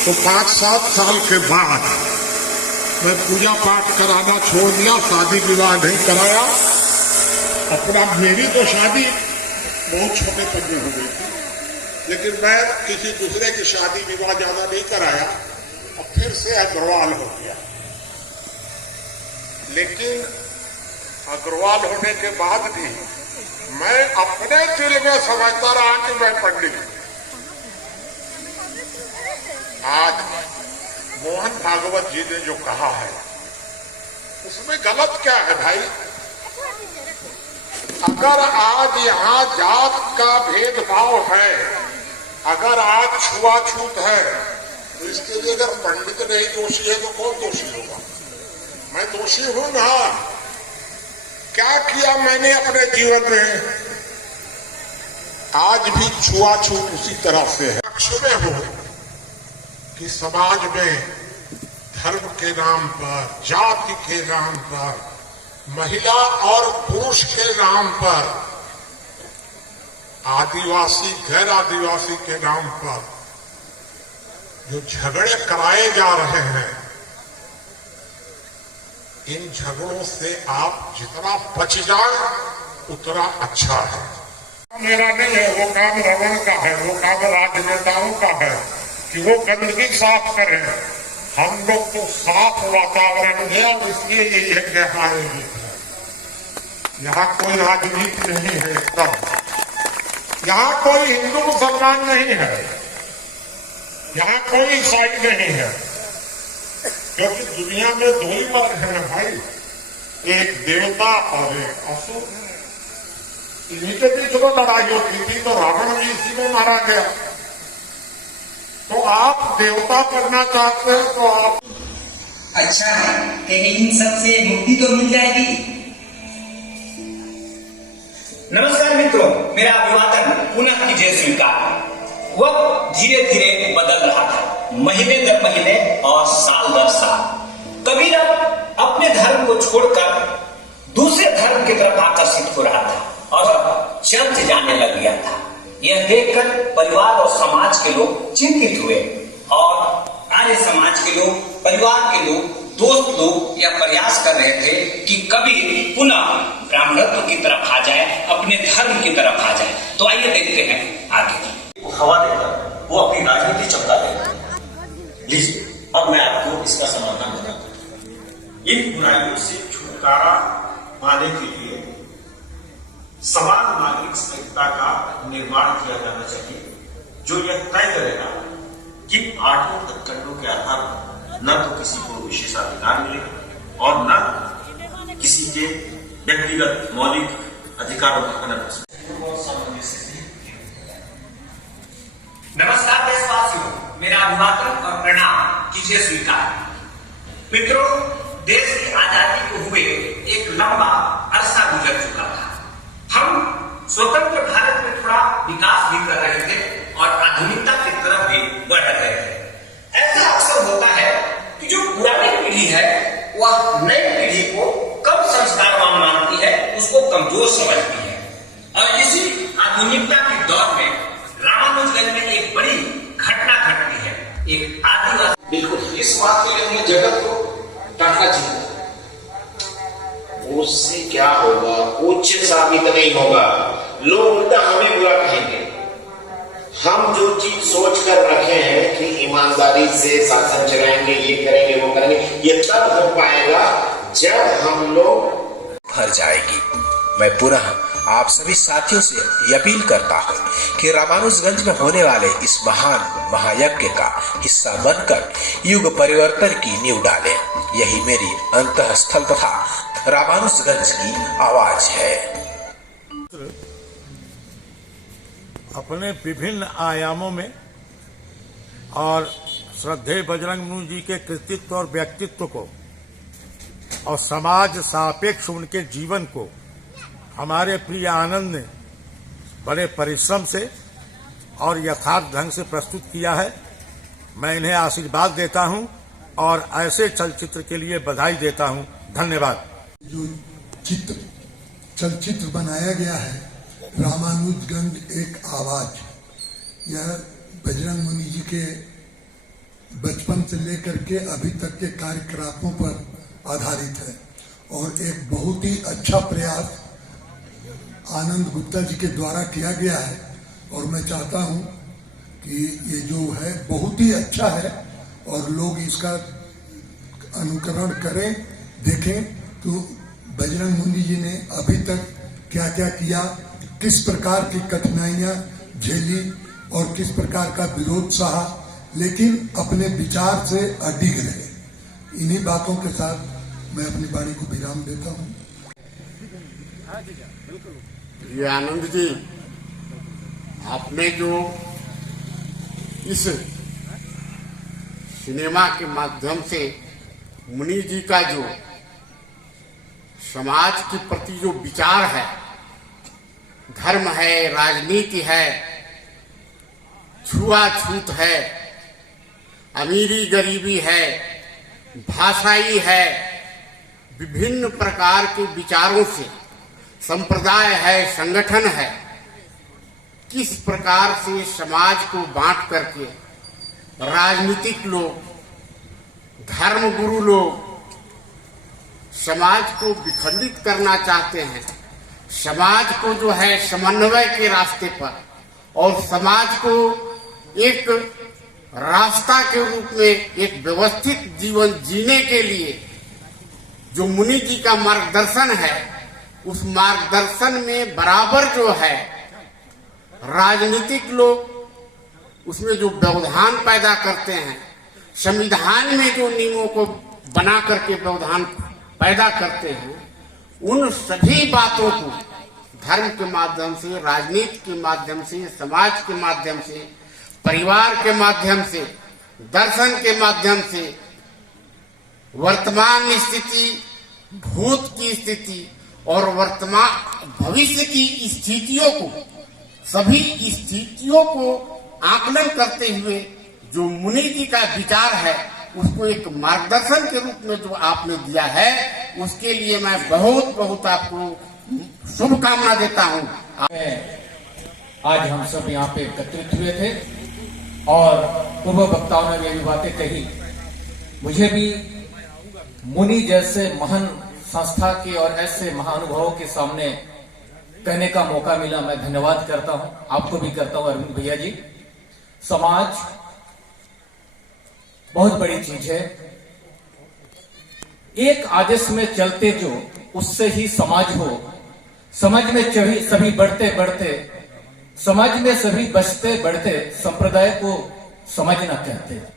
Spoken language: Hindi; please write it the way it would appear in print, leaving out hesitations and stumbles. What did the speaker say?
तो 5-7 साल के बाद मैं पूजा पाठ कराना छोड़ दिया, शादी विवाह नहीं कराया। अपना मेरी तो शादी बहुत छोटे पद में हो गई थी, लेकिन मैं किसी दूसरे की शादी विवाह ज्यादा नहीं कराया। अब फिर से अग्रवाल हो गया, लेकिन अग्रवाल होने के बाद भी मैं अपने दिल में समझता रहा कि मैं पंडित हूं। आज मोहन भागवत जी ने जो कहा है उसमें गलत क्या है भाई? अगर आज यहाँ जात का भेदभाव है, अगर आज छुआछूत है, तो इसके लिए अगर पंडित नहीं दोषी है तो कौन दोषी होगा? मैं दोषी हूं ना। क्या किया मैंने अपने जीवन में? आज भी छुआछूत उसी तरह से है। में हो कि समाज में धर्म के नाम पर, जाति के नाम पर, महिला और पुरुष के नाम पर, आदिवासी गैर आदिवासी के नाम पर जो झगड़े कराए जा रहे हैं, इन झगड़ों से आप जितना बच जाए उतना अच्छा है। मेरा नहीं है, वो काम रावण का है, वो काम राजनेताओं का है कि वो गंदगी साफ करें। हम लोग तो साफ वातावरण है और इसलिए ये यज्ञ आएगी। यहाँ कोई राजनीति नहीं है, एकदम। यहाँ कोई हिंदू मुसलमान नहीं है, यहाँ कोई ईसाई नहीं है, क्योंकि दुनिया में दो ही वर्ग है ना भाई, एक देवता और एक असुर। इन्हीं के बीच में लड़ाई होती थी तो रावण भी इसी में मारा गया। तो आप देवता करना चाहते हैं तो आप अच्छा है कि इन सब से मुक्ति तो मिल जाएगी। नमस्कार मित्रों, मेरा अभिवादन पुनः कीजिए स्वीकार। वक्त धीरे धीरे बदल रहा था, महीने दर महीने और साल दर साल। कबीर अपने धर्म को छोड़कर दूसरे धर्म की तरफ आकर्षित हो रहा था और चर्च जाने लग गया था। यह देखकर परिवार और समाज के लोग चिंतित हुए और आर्य समाज के लोग, परिवार के लोग, दोस्त लोग यह प्रयास कर रहे थे कि कबीर पुनः ब्राह्मणत्व की तरफ आ जाए, अपने धर्म की तरफ आ जाए। तो आइए देखते हैं आगे। हवा देकर वो अपनी राजनीति चमका देगा। लीजिए, अब मैं आपको इसका समाधान बताता हूँ। इन बुराइयों से छुटकारा पाने के लिए समान नागरिक संहिता का निर्माण किया जाना चाहिए, जो यह तय करेगा कि 8 तत्खंडों के आधार पर न तो किसी को विशेषाधिकार मिलेगा और न किसी के व्यक्तिगत मौलिक अधिकारों का हनन हो सकेगा। नमस्कार देशवासियों, मेरा अभिवादन और प्रणाम कीजिए स्वीकार। मित्रों, देश की आजादी को हुए एक लंबा अरसा गुजर चुका था। हम स्वतंत्र भारत में थोड़ा विकास भी कर रहे थे और आधुनिकता की तरफ भी बढ़ रहे थे। ऐसा अक्सर होता है कि जो पुरानी पीढ़ी है वह नई पीढ़ी को कम संस्कारवान मानती है, उसको कमजोर समझती है। और इसी आधुनिकता के दौर में रामानुजगंज में एक बड़ी घटना घटती है। एक आदिवासी, बिल्कुल इस बात के लिए हमें जगत को डांटना चाहिए। उससे क्या होगा? कुछ साबित नहीं होगा, लोग उल्टा हमें बुरा कहेंगे। हम जो चीज सोच कर रखे हैं कि ईमानदारी से शासन चलाएंगे, ये करेंगे वो करेंगे, ये तब हो पाएगा जब हम लोग भर जाएगी। मैं पुनः आप सभी साथियों से ये अपील करता हूँ कि रामानुजगंज में होने वाले इस महान महायज्ञ का हिस्सा बनकर युग परिवर्तन की नींव डालें। यही मेरी अंतःस्थल तथा रामानुजगंज की आवाज है। अपने विभिन्न आयामों में और श्रद्धेय बजरंग मुनि जी के कृतित्व और व्यक्तित्व को और समाज सापेक्ष उनके जीवन को हमारे प्रिय आनंद ने बड़े परिश्रम से और यथार्थ ढंग से प्रस्तुत किया है। मैं इन्हें आशीर्वाद देता हूं और ऐसे चलचित्र के लिए बधाई देता हूं। धन्यवाद। जो चलचित्र बनाया गया है रामानुजगंज एक आवाज, यह बजरंग मुनि जी के बचपन से लेकर के अभी तक के कार्यकलापों पर आधारित है और एक बहुत ही अच्छा प्रयास आनंद गुप्ता जी के द्वारा किया गया है और मैं चाहता हूं कि ये जो है बहुत ही अच्छा है और लोग इसका अनुकरण करें, देखें तो बजरंग मुनि जी ने अभी तक क्या क्या किया, किस प्रकार की कठिनाइयां झेली और किस प्रकार का विरोध सहा, लेकिन अपने विचार से अडिग रहे। इन्हीं बातों के साथ मैं अपनी वाणी को विराम देता हूं। ये आनंद जी, आपने जो इस सिनेमा के माध्यम से मुनि जी का जो समाज के प्रति जो विचार है, धर्म है, राजनीति है, छुआछूत है, अमीरी गरीबी है, भाषाई है, विभिन्न प्रकार के विचारों से संप्रदाय है, संगठन है, किस प्रकार से समाज को बांट करके राजनीतिक लोग, धर्मगुरु लोग समाज को विखंडित करना चाहते हैं, समाज को जो है समन्वय के रास्ते पर और समाज को एक रास्ता के रूप में एक व्यवस्थित जीवन जीने के लिए जो मुनि जी का मार्गदर्शन है, उस मार्गदर्शन में बराबर जो है राजनीतिक लोग उसमें जो व्यवधान पैदा करते हैं, संविधान में जो नियमों को बना करके व्यवधान पैदा करते हैं, उन सभी बातों को धर्म के माध्यम से, राजनीति के माध्यम से, समाज के माध्यम से, परिवार के माध्यम से, दर्शन के माध्यम से, वर्तमान स्थिति, भूत की स्थिति और वर्तमान भविष्य की स्थितियों को, सभी स्थितियों को आकलन करते हुए जो मुनि जी का विचार है, उसको एक मार्गदर्शन के रूप में जो आपने दिया है, उसके लिए मैं बहुत बहुत आपको शुभकामना देता हूं। आज हम सब यहाँ पे एकत्रित हुए थे और पूर्व वक्ताओं ने भी बातें कही। मुझे भी मुनि जैसे महान संस्था के और ऐसे महानुभावों के सामने कहने का मौका मिला। मैं धन्यवाद करता हूं, आपको भी करता हूं अरविंद भैया जी। समाज बहुत बड़ी चीज है। एक आदेश में चलते जो उससे ही समाज हो, समाज में सभी बढ़ते बढ़ते, समाज में सभी बचते बढ़ते संप्रदाय को समझना कहते हैं।